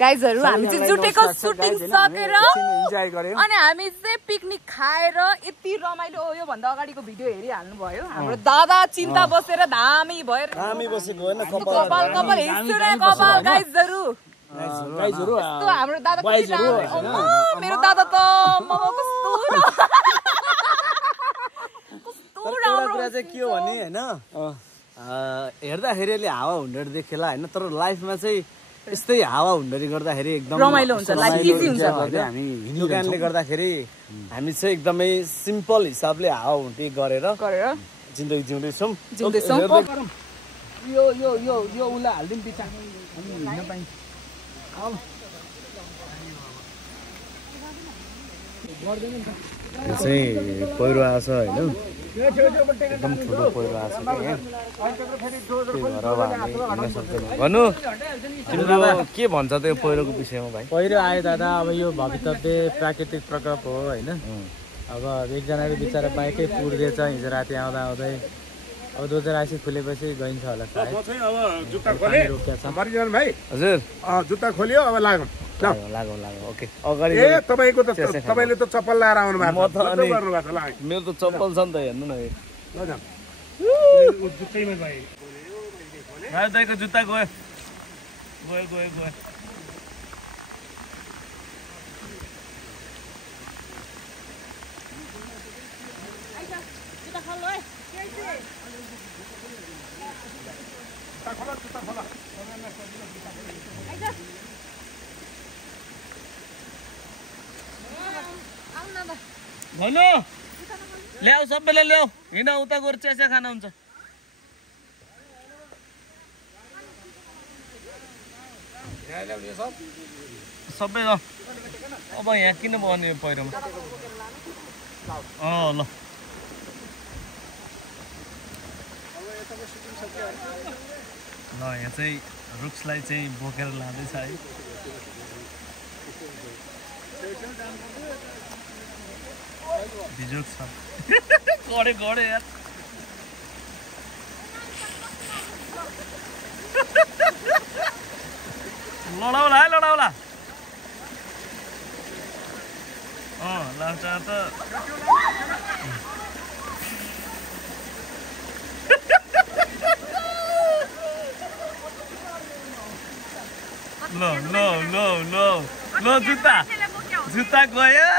गाइजहरु हामी चाहिँ जुटेको सुटिङ सकेर इन्जॉय गर्यो अनि हामी चाहिँ पिकनिक खाएर यति रमाइलो यो भन्दा अगाडिको भिडियो हेरिहाल्नु भयो हाम्रो दादा चिन्ता बसेर धामी भएर हामी बसेको हैन कपाल कपाल हिस्सुने कपाल गाइजहरु यस्तो हाम्रो दादा मेरो दादा त कस्तो राम्रो कुरा चाहिँ के हो भने हैन हेर्दाखेरि अलि हावा हुन्डरी देखेला हैन तर लाइफमा चाहिँ यस्तै हावा हुन्डरी गर्दाखेरि एकदम रमाइलो हुन्छ लाइफ इजी हुन्छ हामी हिँड्नु कारणले गर्दाखेरि हामी चाहिँ एकदमै सिम्पल हिसाबले हावा हुन्डी गरेर जिन्दगी जिउँदैछौँ यो यो यो यो उला हाल्दिम पिछा हामी हिँड्न पाइन्छ चाहिँ पहिरो आछ हैन एकदम ठुलो पहिरो आछ भन्नु तिम्रो के भन्छ त्यो पहिरोको विषयमा भाइ पहिरो आयो दादा अब यो भवितव्य प्राकृतिक प्रकोप हो हैन अब एकजनाले बिचारा बाइकै पुर्दिएछ हिजो राति आउँदा आउँदै अब दोजरासी खुलेपछि गइन्छ होला सायद अब जुत्ता खोले मरिजन भाइ हजुर जुत्ता खोलियो अब लागौँ लागौँ ओके अगाडि ए तपाईको त तपाईले त चप्पल लाएर आउनु भएको म त अनि मेरो त चप्पल छ नि त हेर्नु न ल जाम जुत्तैमा गए भाइ दाइको जुत्ता गयो गयो भन्नु ल्याऊ सबैलाई ल्याऊ हिँड उता गएर चिया खाना हुन्छ सबै ल अब यहाँ किन बन्यो पहिरोमा ल यहाँ चाहिँ रुक्सलाई चाहिँ बोकेर लाँदैछ है बिजोक छ गडे यार लडाउला है लडाउला लास्ट त ल जुत्ता गयो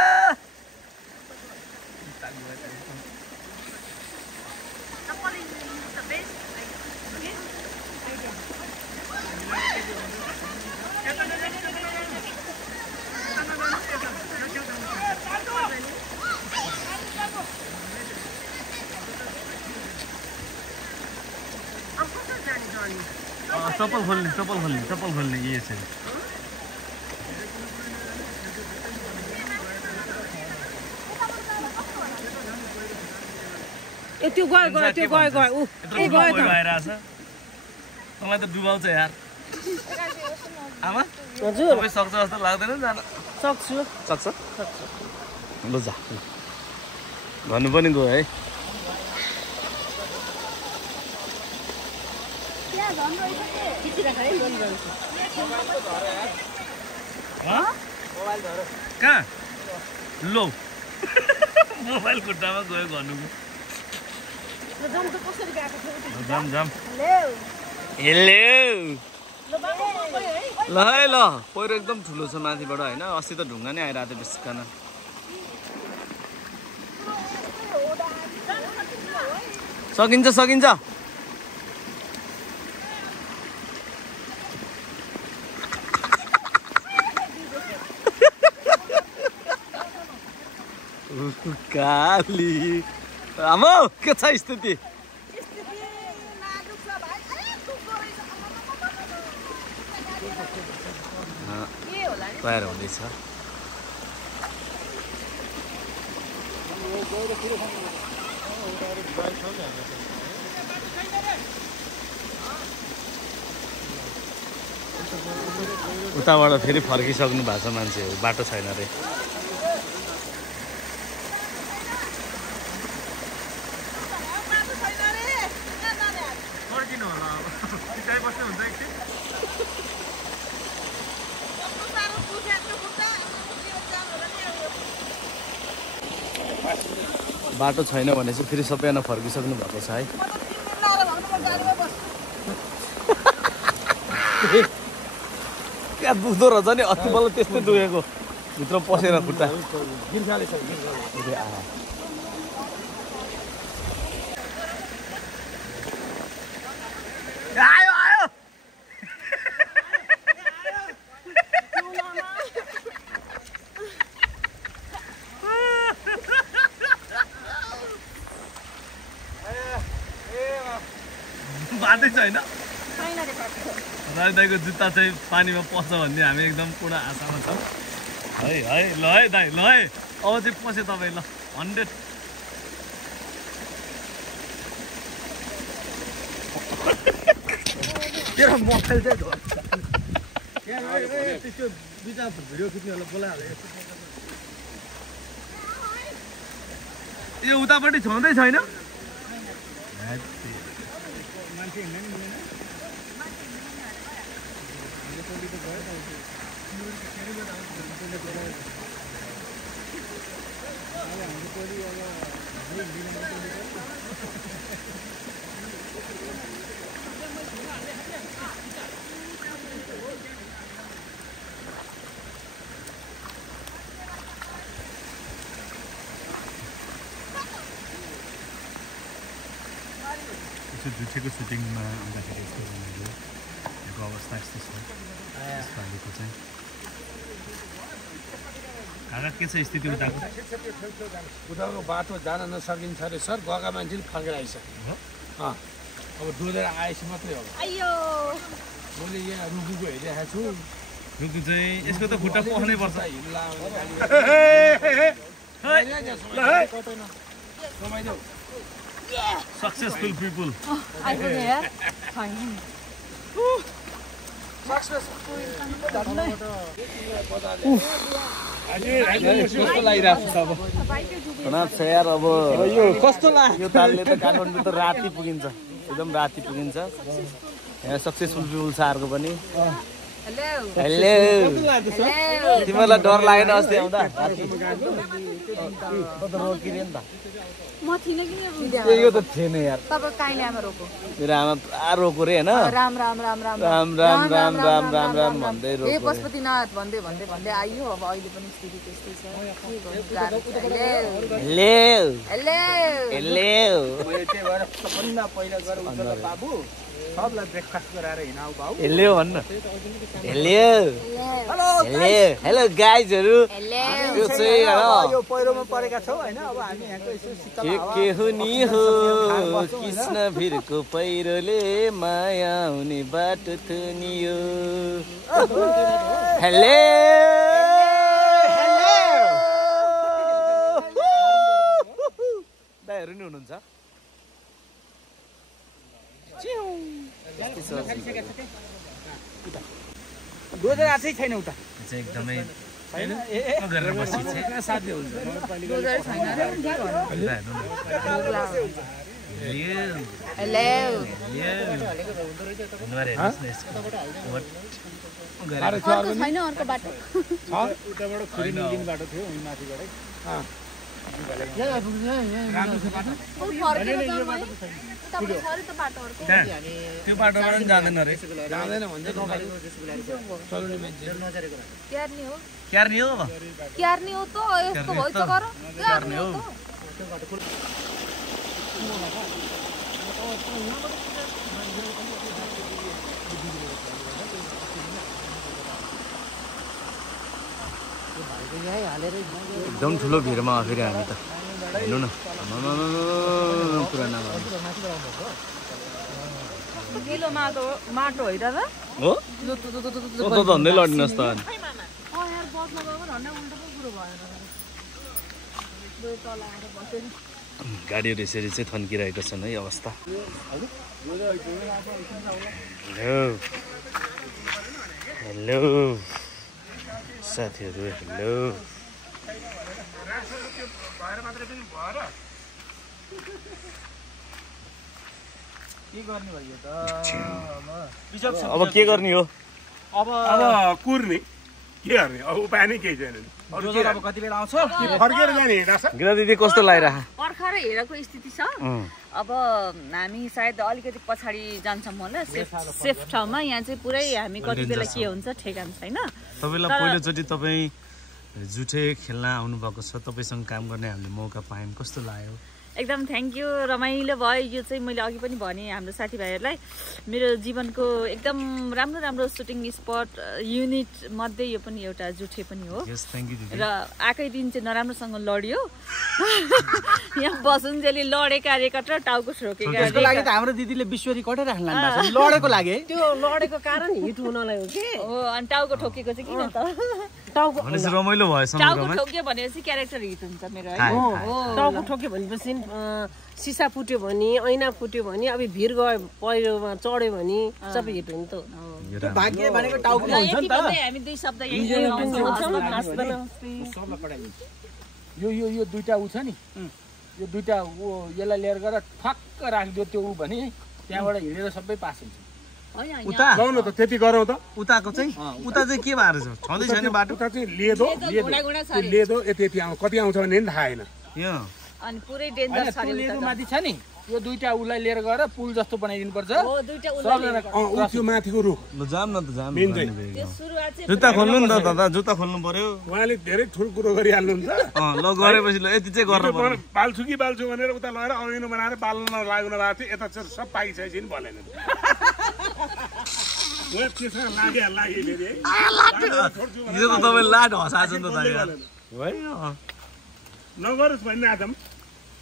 चप्पल खोल्ने ये छ त्यो गयो उ ए गयो त आइराछ मलाई त डुबाउँछ यार आमा हजुर तपाईँ सक्छ जस्तो लाग्दैन जान सक्छु सक्छ ल जा भन्नु पनि गयो है कहाँ लो मोबाइल खुट्टामा गयो भन्नुको जाम हेलो ल है ल पहिरो एकदम ठुलो छ माथिबाट होइन अस्ति त ढुङ्गा नै आइरहेको थियो बिस्कान सकिन्छ काली आमा के छ स्थिति तयार हुँदैछ उताबाट फेरि फर्किसक्नु भएको छ मान्छेहरू बाटो छैन रे बाटो छैन भने चाहिँ फेरि सबैजना फर्किसक्नु भएको छ है। क्या दुख्दो रहेछ नि अस्ति मलाई त्यस्तै दुखेको भित्र पसेर खुट्टा। आयो आयो बाटै छैन। राज दाईको जुत्ता चाहिँ पानीमा पस्छ भन्ने हामी एकदम पुरा आशामा छौँ है। है ल है दाई ल है अब चाहिँ पस्यो तपाईँ ल 100। तेरो मोबाइल चाहिँ त्यसको बिचमा भिडियो खिच्नेहरूलाई बोलाइहाल्यो। यो उतापट्टि छँदै छैन। मान्छे हिँड्न नि मिलेन। जुठेको सुटिङमा आउँदाखेरि यस्तो बनाइयो यहाँको अवस्था यस्तो छ यसपालिको चाहिँ। काका के छ स्थिति उताको? उताको बाटो जान नसकिन्छ अरे सर। गएका मान्छेले फर्केर आइसक्यो। अब डोलेर आएपछि मात्रै हो। मैले यहाँ रुकुको हेरिरहेको छु। रुकु चाहिँ यसको त खुट्टा पस्नै पर्छ। Successful people. कस्तो लागिरहेको छ अब? यार अब यो कस्तो लाग्यो? यो तालले त काठमाडौँ त राति पुगिन्छ, एकदम राति पुगिन्छ। यहाँ सक्सेसफुल पिपुल छ अर्को पनि। हेलो तिमीलाई डर लागेन अस्ति आउँदा? रोकिरे नि त। म थिइनँ कि यो त थिएन यार। तपाईँ काइले आमा रोको। मेरो आमा पुरा रोको रे होइन। राम राम राम राम राम राम राम राम राम राम भन्दै रोको। ए पशुपतिनाथ भन्दै भन्दै भन्दै आइयो। अब अहिले पनि स्थिति त्यस्तै छ। हेलो हेलो हेलो मैले त्यही भएर सबभन्दा पहिला गएर उता बाबु सबलाई ब्रेकफास्ट गराएर हिँडाउ बाबु। हेलो भन्नु। हेलो हेलो हेलो गाइजहरु। यो चाहिँ यो पहिरोमा परेका छौ हैन? अब हामी यहाँको यसो शीतल हावा के हुनी हो कृष्ण भिरको पहिरोले माया हुने बाटो थुनियो। हेलो दाइहरु नि हुनुहुन्छ? डोजर आछै छैन उता चाहिँ एकदमै छैन। गरेर बसी छ साथी हुन्छ। डोजर छैन रे के गर्नु? हेलो छैन अर्को बाटो छ। उताबाट खुरी निस्किने बाटो थियो उही माथिबाटै। राम्रो छ बाटो। त्यो बाटोबाट पनि जाँदैन रे। जाँदैन भन्छ चल्ने मान्छे। क्यार्नी हो क्यार्नी हो क्यार्नी हो त यस्तो भयो त गर क्यार्नी हो त। एकदम ठुलो भिडमा फेरि हामी त हेर्नु न पुरानो किलो माटो माटो होइन र हो त भन्दै लड्नुहोस् त। गाडीहरू यसरी चाहिँ थन्किरहेको छन् है अवस्था। हेलो साथीहरू हेलो। अब के गर्ने हो? अब कुर्ने के गर्ने अब उपाय नै केही छैन अरु के अब कति बेला आउँछ फर्केर जाने हिँड्छ गिरा दिदी कस्तो लागिरहा पर्खर हेरेको स्थिति छ अब हामी सायद अलिकति पछाडि जान्छौँ होला सेफ ठाउँमा यहाँ चाहिँ पुरै हामी कति बेला के हुन्छ ठेगान छैन तपाईलाई पहिलोचोटि तपाईँ जुठे खेल्न आउनुभएको छ तपाईँसँग काम गर्ने हामीले मौका पायौँ कस्तो लाग्यो एकदम थ्याङ्क यू रमाइलो भयो यो चाहिँ मैले अघि पनि भने हाम्रो साथीभाइहरूलाई मेरो जीवनको एकदम राम्रो राम्रो सुटिङ स्पट युनिट मध्ये यो पनि एउटा जुठे पनि हो र आएकै दिन चाहिँ नराम्रोसँग लड्यो यहाँ बसुन्जेली लडेका रेकट र टाउको ठोकेका त्यसको लागि त हाम्रो दिदीले विश्व रिकर्डै राख्न लाग्नु लडेको लागि त्यो लडेको कारण हिट हुनलाई हो के हो अनि टाउको ठोकेको चाहिँ किन त टाउको भनेपछि रमाइलो भयो टाउको ठोक्यो भनेपछि क्यारेक्टर हिट हुन्छ मेरो है टाउको ठोक्यो भनेपछि सिसा फुट्यो भने ऐना फुट्यो भने अब भिर गयो पहिरोमा चढ्यो भने सबै हिट हुन्छ त भाग्य भनेको टाउकोमा हुन्छ नि त हामी दुई शब्द यो दुईटा उ छ नि यो दुईटा यसलाई लिएर गएर ठक्क राखिदियो त्यो उ भने त्यहाँबाट हिँडेर सबै पास हुन्छ उता लाउनु त त्यति गरौँ त उताको चाहिँ उता चाहिँ के भएर छ छँदै छैन बाटो उता चाहिँ लेदो यति आउँछ कति आउँछ भने नि थाहा छैन यो अनि पुरै डेन्जर छ लेदो माथि छ नि यो दुईटा उलाई लिएर गएर पुल जस्तो बनाइदिनु पर्छ हो दुईटा उलाई त्यो माथिको रुख ल जाम न त जाम त्यो सुरुवात चाहिँ जुत्ता खोल्नु नि त दादा जुत्ता खोल्नु पर्यो उहाँले धेरै ठुलो कुरो गरिहाल्नुहुन्छ ल गरेपछि ल यति चाहिँ गर्नु पर्यो बाल्छु कि बाल्छु भनेर उता लगेर अघिनो बनाएर बाल्न लाग्नु भएको थियो यता चाहिँ सब पाइसकेपछि नि भनेन हिजो त तपाईँ लाट हँसाएको नि त दाइ नगरोस् भन्ने आदम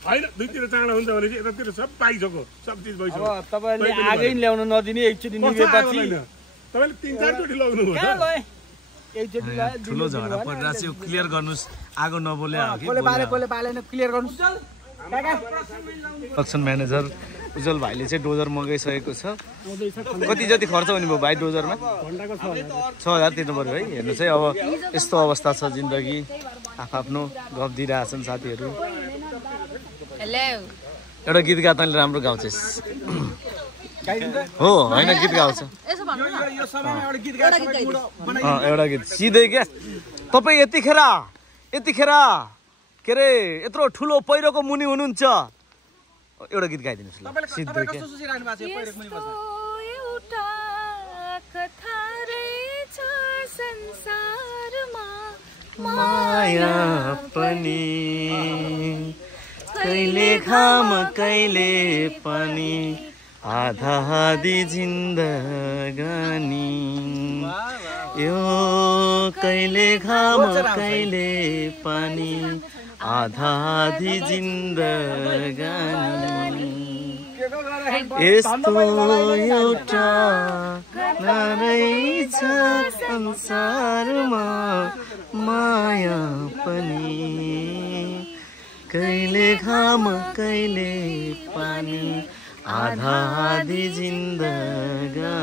होइन दुईतिर चाँडो हुन्छ भने चाहिँ यतातिर सब पाइसक्यो सब चिज भइसक्यो तपाईँले आगै ल्याउन नदिने एकचोटि निभेपछि तपाईँले 3-4 चोटि लग्नु ठुलो झगडा परिरहेको छ यो क्लियर गर्नुहोस् आगो नबोले कसले बालेन क्लियर गर्नुहोस् प्रोडक्सन म्यानेजर उज्जवल भाइले चाहिँ डोजर मगाइसकेको छ कति जति खर्च हुने भयो भाइ डोजरमा 6,000 तिर्नु पर्यो है हेर्नु चाहिँ अब यस्तो अवस्था छ जिन्दगी आफ्नो गफ दिइरहेछन् साथीहरू एउटा गीत गा तैँले राम्रो गाउँछस् हो होइन गीत गाउँछ एउटा गीत सिधै क्या तपाईँ यतिखेर के अरे यत्रो ठुलो पहिरोको मुनि हुनुहुन्छ एउटा गीत गाइदिनुहोस् ल सिधै क्या माया पनि कहिले घाम कहिले पनि आधा आधी जिन्दगानी यो कहिले घाम कहिले पनि आधा आधी जिन्दगानी यस्तो एउटा रहेछ संसारमा माया पनि कहिले घाम कहिले पानी आधा आधी जिन्दगानी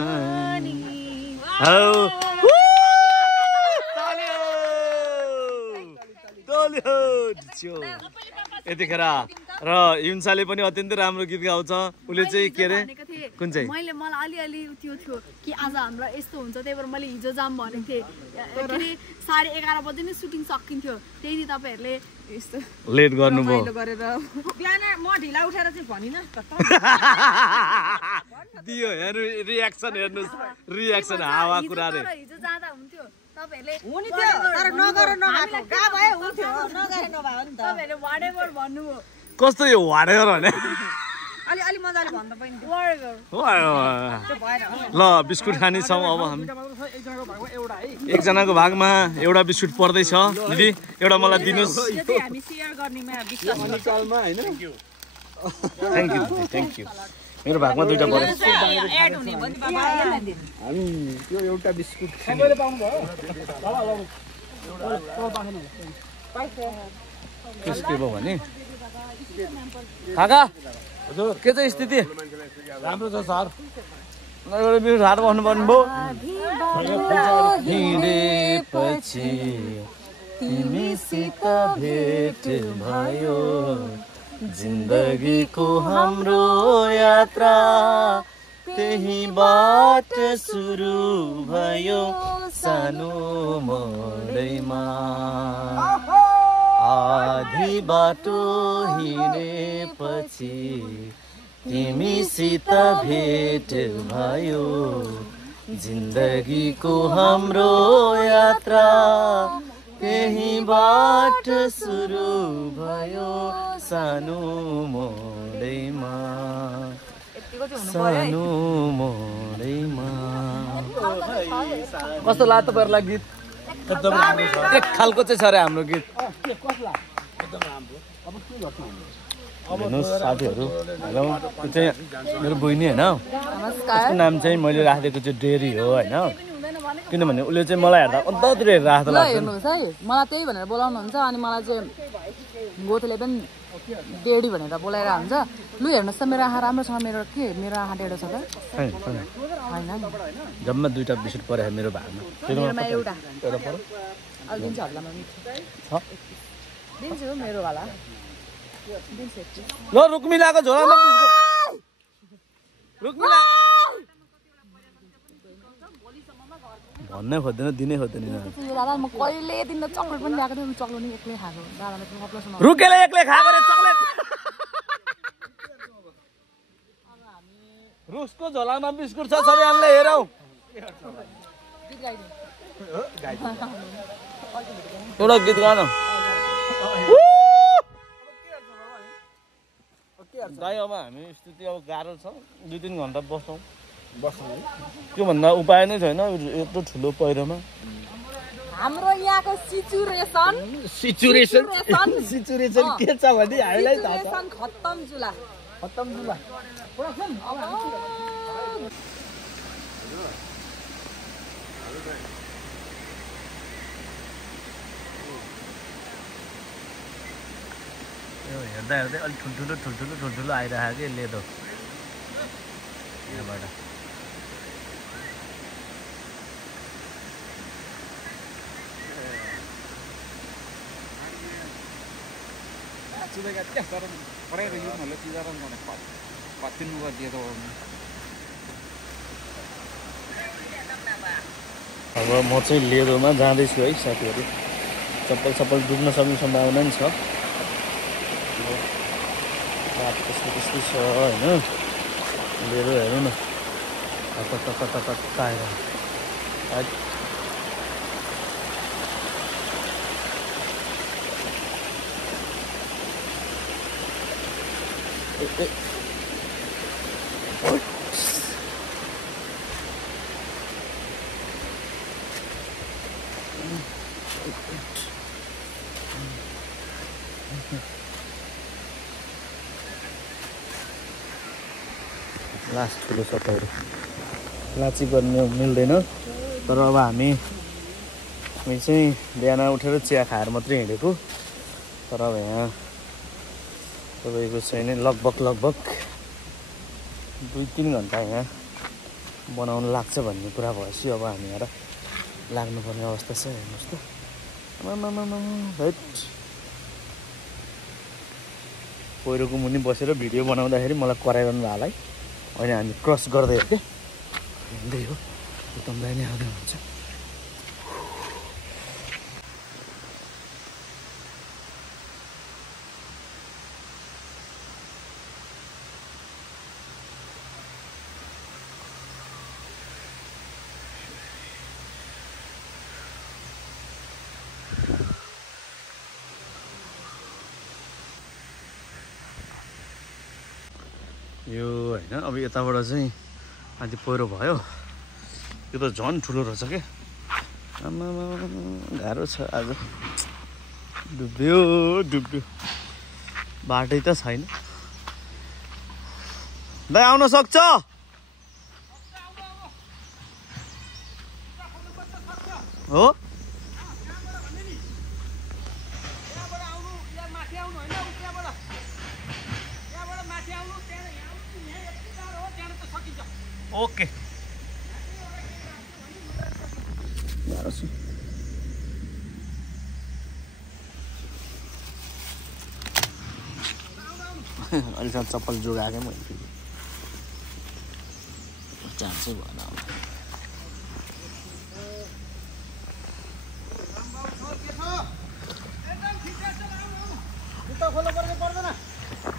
यतिखेर र युन्साले पनि अत्यन्तै राम्रो गीत गाउँछ उसले चाहिँ के अरे कुन चाहिँ मैले मलाई अलिअलि त्यो थियो कि आज हाम्रो यस्तो हुन्छ त्यही भएर मैले हिजो जाम भनेको थिएँ के अरे 11:30 बजे नै सुटिङ सकिन्थ्यो त्यही नि तपाईँहरूले यस्तो लेट गर्नुभयो गरेर बिहान म ढिला उठेर चाहिँ भनिन दियो हेर्नु रियाक्सन हेर्नुस् रियाक्सन हावा कुराले हिजो जाँदा हुन्थ्यो तपाईहरुले हुनि थियो तर नगर नभएको गा भए हुन्थ्यो नगरे नभए नि त तपाईहरुले व्हाटएभर भन्नुभयो कस्तो यो व्हाटएभर भने अलि मजाले भन्दा पनि ल बिस्कुट खाने छौँ अब हामी एकजनाको भागमा एउटा बिस्कुट पर्दैछ दिदी एउटा मलाई दिनुहोस् हामी शेयर गर्नेमा विश्वास थ्याङ्क यू मेरो भागमा दुईटा पर्यो एड हुने भन्नु बाबा हामी त्यो एउटा बिस्कुट सबैले पाउनु भयो के भयो भने काका हजुर के चाहिँ स्थिति राम्रो छ सर मेरो हात बस्नु पर्नुभयो हिँडेपछि तिमीसित भेट भयो जिन्दगीको हाम्रो यात्रा त्यहीबाट सुरु भयो सानो मोडैमा आधी बाटो हिँडेपछि तिमीसित भेट भयो जिन्दगीको हाम्रो यात्रा त्यहीबाट सुरु भयो सानो मोडैमा सानो मोडैमा। कस्तो लाग्यो तपाईँहरूलाई गीत? एकदम राम्रो छ, एक खालको चाहिँ छ अरे हाम्रो गीत। हेर्नुहोस् साथीहरू, हेलो, त्यो चाहिँ मेरो बहिनी होइन, उसको नाम चाहिँ मैले राखिदिएको चाहिँ डेरी हो होइन, किनभने उसले चाहिँ मलाई हेर्दा अन्ततिर हेरेर राख्दा लाग्छ। हेर्नुहोस् है, मलाई त्यही भनेर बोलाउनुहुन्छ अनि मलाई चाहिँ गोथले पनि डेडी भनेर बोलाएर हुन्छ। लु हेर्नुहोस् त मेरो आँखा राम्रो छ, मेरो के मेरो आँखा डेढो छ त होइन जम्मा 2टा बिस्कुट परेको मेरो भागमा, मेरोमा एउटा पऱ्यो अलि दिन्छ हल्लामा मिठो दिन्छु मेरो वाला ल। रुक्मिलाको झोलामा बिस्कुट, रुक्मिला भन्नै खोज्दैन, दिनै खोज्दैन। दादा म कहिले दिन चक्लेट पनि ल्याएको थिएँ, चक्लेट नि एक्लै खाएको। दादाले पनि कप्ला सुनाउ रुकेले एक्लै खाएको रे चक्लेट। रुसको झोलामा बिस्कुट छ सबैजनाले हेरौ। एउटा गीत गाउन दाइ। अब हामी स्थिति अब गाह्रो छ, 2-3 घन्टा बस्छौँ त्योभन्दा उपाय नै छैन यत्रो ठुलो पहिरोमा। हाम्रो यहाँको सिचुएसन के छ भने हामीलाई थाहा छ। खत्तम चुला हेर्दा हेर्दै अलिक ठुल्ठुलो आइरहेको कि लेदो यहाँबाट। अब म चाहिँ लेदोमा जाँदैछु है साथीहरू। चप्पल डुब्न सक्ने सम्भावना नि छ, बाटो त्यस्तै छ होइन। लेदो हेर्नु न आएर लास्ट ठुलो सफाइहरू लाची गर्नु मिल्दैन। तर अब हामी चाहिँ बिहान उठेर चिया खाएर मात्रै हिँडेको। तर अब यहाँ तपाईँको चाहिँ नि लगभग 2-3 घन्टा यहाँ बनाउनु लाग्छ भन्ने कुरा भएपछि अब हामी यहाँ लाग्नुपर्ने अवस्था छ। हेर्नुहोस् त हैट, पहिरोको मुनि बसेर भिडियो बनाउँदाखेरि मलाई कराइरहनु भयो होला है। अहिले हामी क्रस गर्दै हो क्या, हिँड्दै हो, तम्बाइ नै आउँदै हुन्छ। यो होइन अब यताबाट चाहिँ अझै पहिरो भयो, यो त झन् ठुलो रहेछ क्या। आमा गाह्रो छ आज, डुब्यो बाटै त छैन। दाइ आउन सक्छ? हो ओके। अहिलेसम्म चप्पल जोगाएकै मैले फेरि चान्सै भएन।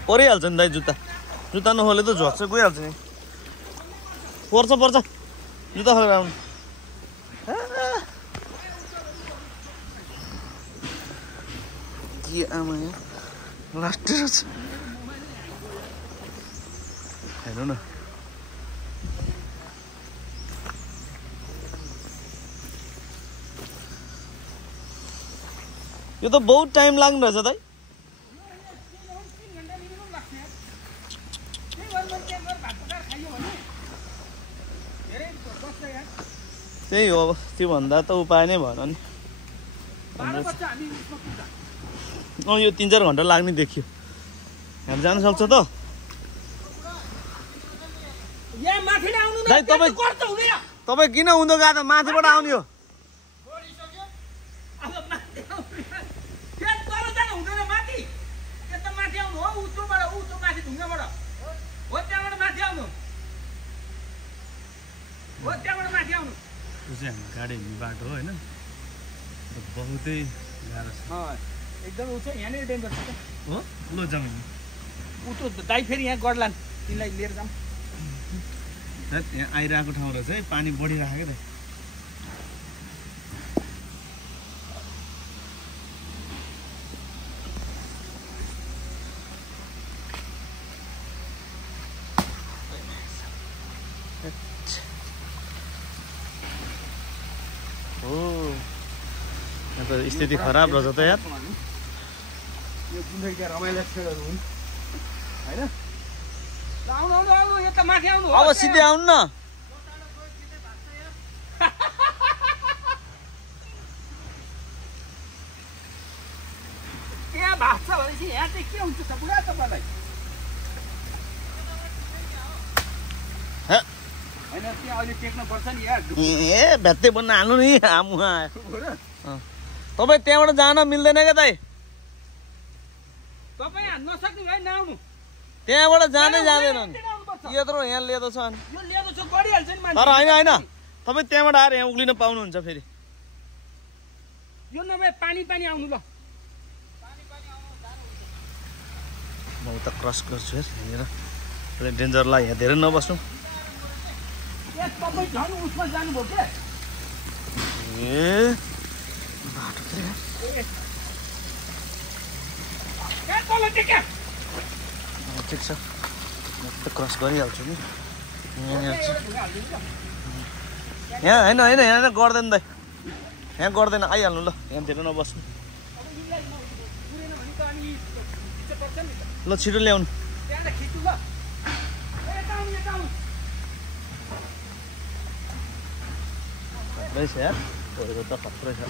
परिहाल्छ नि दाइ जुत्ता नखोले त झर्छ गइहाल्छ नि पर्छ जुत्ता खोलेर आउनु के आमा लास्ट हेर्नु न यो त बहुत टाइम लाग्ने रहेछ दाइ त्यही हो अब त्योभन्दा त उपाय नै भएन नि यो 3-4 घन्टा लाग्ने देखियो हामी जान सक्छ त दाइ तपाईँ किन उँधो गएको त माथिबाट आउने हो त्यो चाहिँ हामी गाडी हिँड्ने बाटो हो होइन बहुतै गाह्रो छ एकदम उ चाहिँ यहाँनिर डेन्जर छ हो लो जाउँ उतो दाइ फेरि यहाँ गर्लान् तिमीलाई लिएर जाउँ यहाँ आइरहेको ठाउँ रहेछ है पानी बढिरहेको क्या स्थिति खराब रहेछ त यार यो जिन्दगीका रमाइला खेलहरू हुन् हैन आउनु यता माथि आउनु अब सिधै आउनु न यहाँ भाग्छ भनेपछि यहाँ चाहिँ के हुन्छ त बुढा तपाईँलाई होइन त्यहाँ अहिले टेक्नुपर्छ नि यार ए भ्यात्ते बन्न हाल्नु नि आमु तपाईँ त्यहाँबाट जान मिल्दैन क्या दाइ तपाईँ नसक्नु भाइ नआउनु त्यहाँबाट जाँदै जाँदैन यत्रो यहाँ लेदो छ अनि यो लेदो छ गरिहाल्छ नि मान्छे तर होइन तपाईँ त्यहाँबाट आएर यहाँ उक्लिन पाउनुहुन्छ फेरि यो नभए पानी आउनु ल म उता क्रस गर्छु यहाँनिर डेन्जरलाई यहाँ धेरै नबस्नु तपाईँ झन् उसमा जानुभयो के ए बाटो ठिक छ म त क्रस गरिहाल्छु नि यहाँ होइन यहाँ गर्दैन दाइ यहाँ गर्दैन आइहाल्नु ल यहाँ धेरै नबस्नु ल छिटो ल्याउनु रहेछ यार त खत्रै छ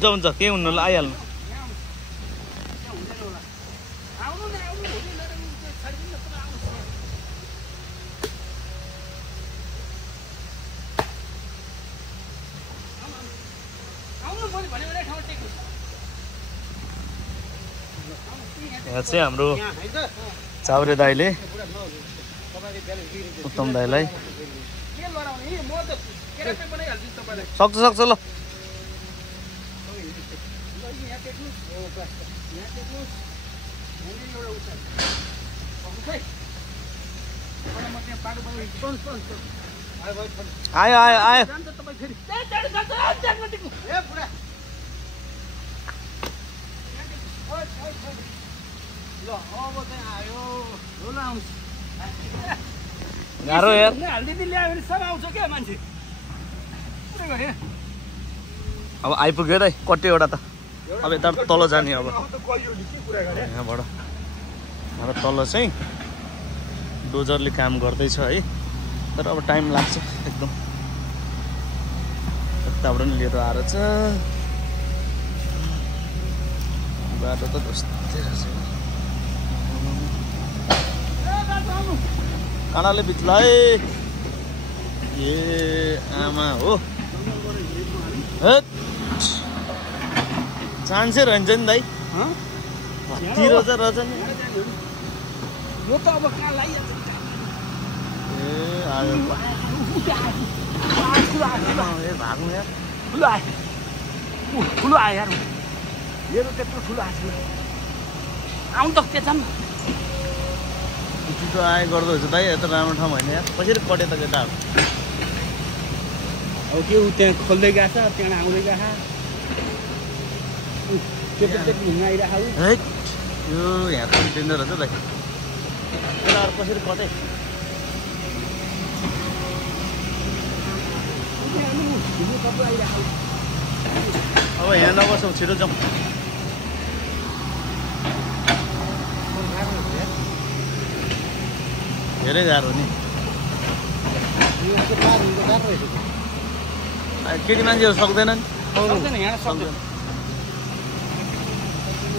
हुन्छ के हुनु ल आइहाल्नु यहाँ चाहिँ हाम्रो चाउरे दाइले उत्तम दाइलाई सक्छ ल आयो आयो आयो गाह्रो यार अब आइपुग्यो त कति एउटा त अब यता तल जाने अब यहाँबाट तल चाहिँ डोजरले काम गर्दैछ है तर अब टाइम लाग्छ एकदम यताबाट पनि लिएर आएर छ बाटो त कस्तै रहेछ काँडाले बित्लाए ए आमा हो चान्सै रहन्छ नि दाइ तिरो चाहिँ रहेछ नि यो त अब कहाँ लागिहाल्छ ए आयो भाग्नु यार ठुलो आयो यार मेरो त्यत्रो ठुलो आएको आउनु त त्यहाँ छिटो आए गर्दो रहेछ दाइ यता राम्रो ठाउँ होइन यार कसरी कटे त केटाहरू अब के ऊ त्यहाँ खोल्दै गएको छ त्यहाँ आउँदै गएको यो यहाँ पनि डेन्जर रहेछ दाइ केटाहरू कसरी कटे अब यहाँ नबसौँ छिटो जाउँ धेरै गाह्रो नि केटी मान्छेहरू सक्दैनन्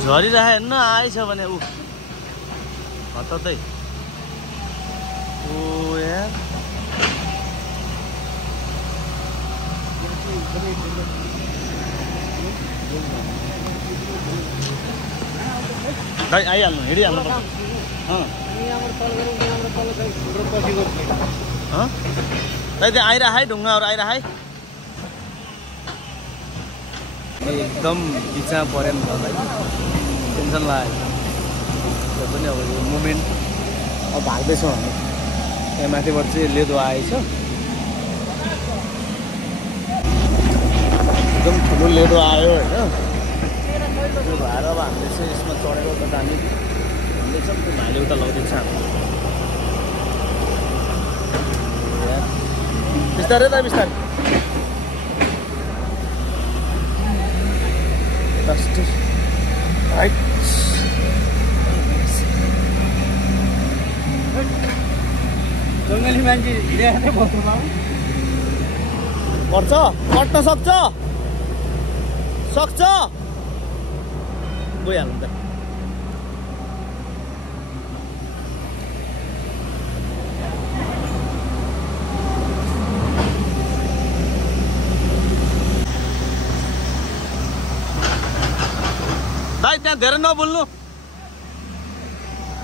झरिरहेको हेर्नु आएछ भने ऊ हततै ओ यार दाइ आइहाल्नु हिँडिहाल्नु पर्छ दाइ त्यहाँ आइरह है ढुङ्गाहरू आइरह है एकदम बिचा पऱ्यो नि त टेन्सन लाग्यो त्यो पनि अब यो मुभमेन्ट अब भाग्दैछ हामी त्यहाँ माथिबाट चाहिँ लेदो आएछ एकदम ठुलो लेदो आयो होइन त्यो भएर अब हामीले चाहिँ यसमा चढेर त हामी हिँड्दैछौँ त्यो भाइले उता लगिदिन्छ हामी बिस्तारै त बिस्तारै जङ्गली मान्छे हिँडेर पर्छ कट्न सक्छ गइहाल्नु त भाइ त्यहाँ धेरै नबोल्नु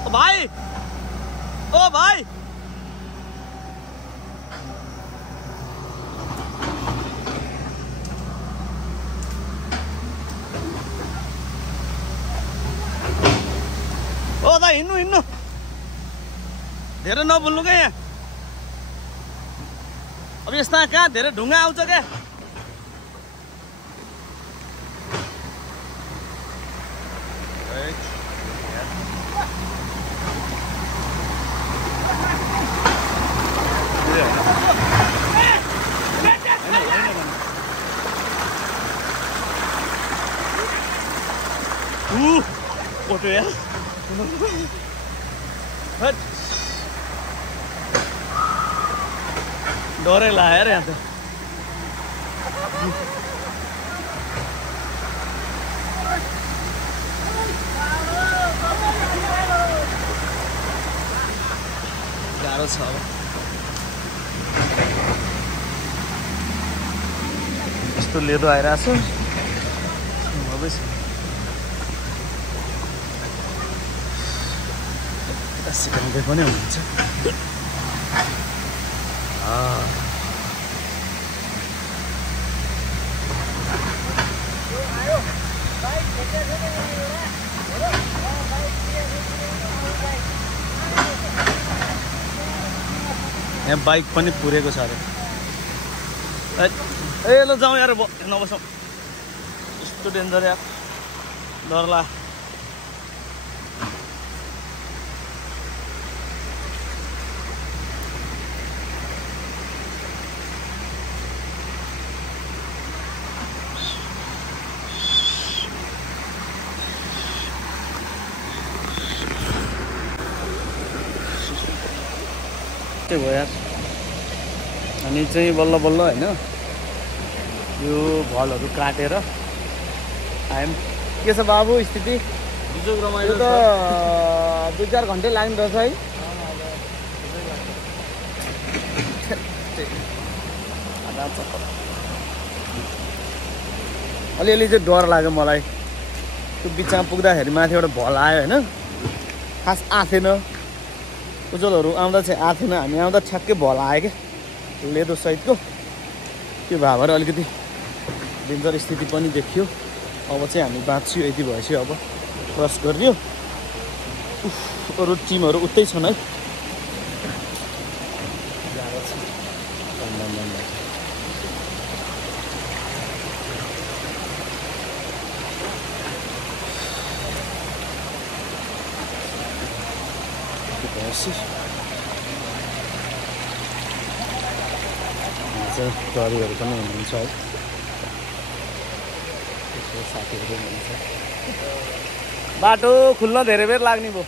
भाइ ओ भाइ ओ दाइ हिँड्नु धेरै नबोल्नु क्या यहाँ अब यस्ता कहाँ धेरै ढुङ्गा आउँछ क्या फोटो यार डरै लाग्यो यार यहाँ त गाह्रो छ अब यस्तो लेदो आइरहेको छ सिकाउँदै पनि हुनुहुन्छ यहाँ बाइक पनि पुरेको छ अरे। ए ल जाउँ यार, नबसौँ, यस्तो डेन्जर यार, डर लाग्यो। त्यो भयो यार। अनि चाहिँ बल्ल बल्ल होइन यो भलहरू काटेर आयौँ। के छ बाबु स्थिति? यो त 2-4 घन्टै लाग्ने रहेछ है। अलिअलि चाहिँ डर लाग्यो मलाई। त्यो बिचमा पुग्दाखेरि माथिबाट भल आयो होइन, खास आथेन। उज्जवलहरू आउँदा चाहिँ आथेन, हामी आउँदा ठ्याक्कै भल आयो क्या लेदो सहितको। त्यो भएर अलिकति डेन्जर स्थिति पनि देखियो। अब चाहिँ हामी बाँच्छु, यति भएपछि अब क्रस गरियो। अरू टिमहरू उतै छन् है। गाडीहरू पनि हुनुहुन्छ है, साथीहरू हुनुहुन्छ। बाटो खुल्न धेरै बेर लाग्ने भयो,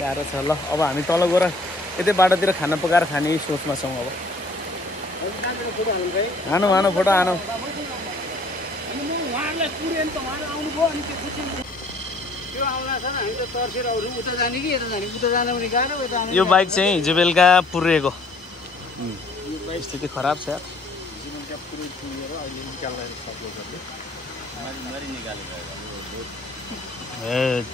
गाह्रो छ। ल अब हामी तल गएर यतै बाटोतिर खाना पकाएर खाने सोचमा छौँ। अब हानौँ फोटो हानौँ। यो बाइक चाहिँ हिजो बेलुका पुर्रिएको, स्थिति खराब छ यार। ए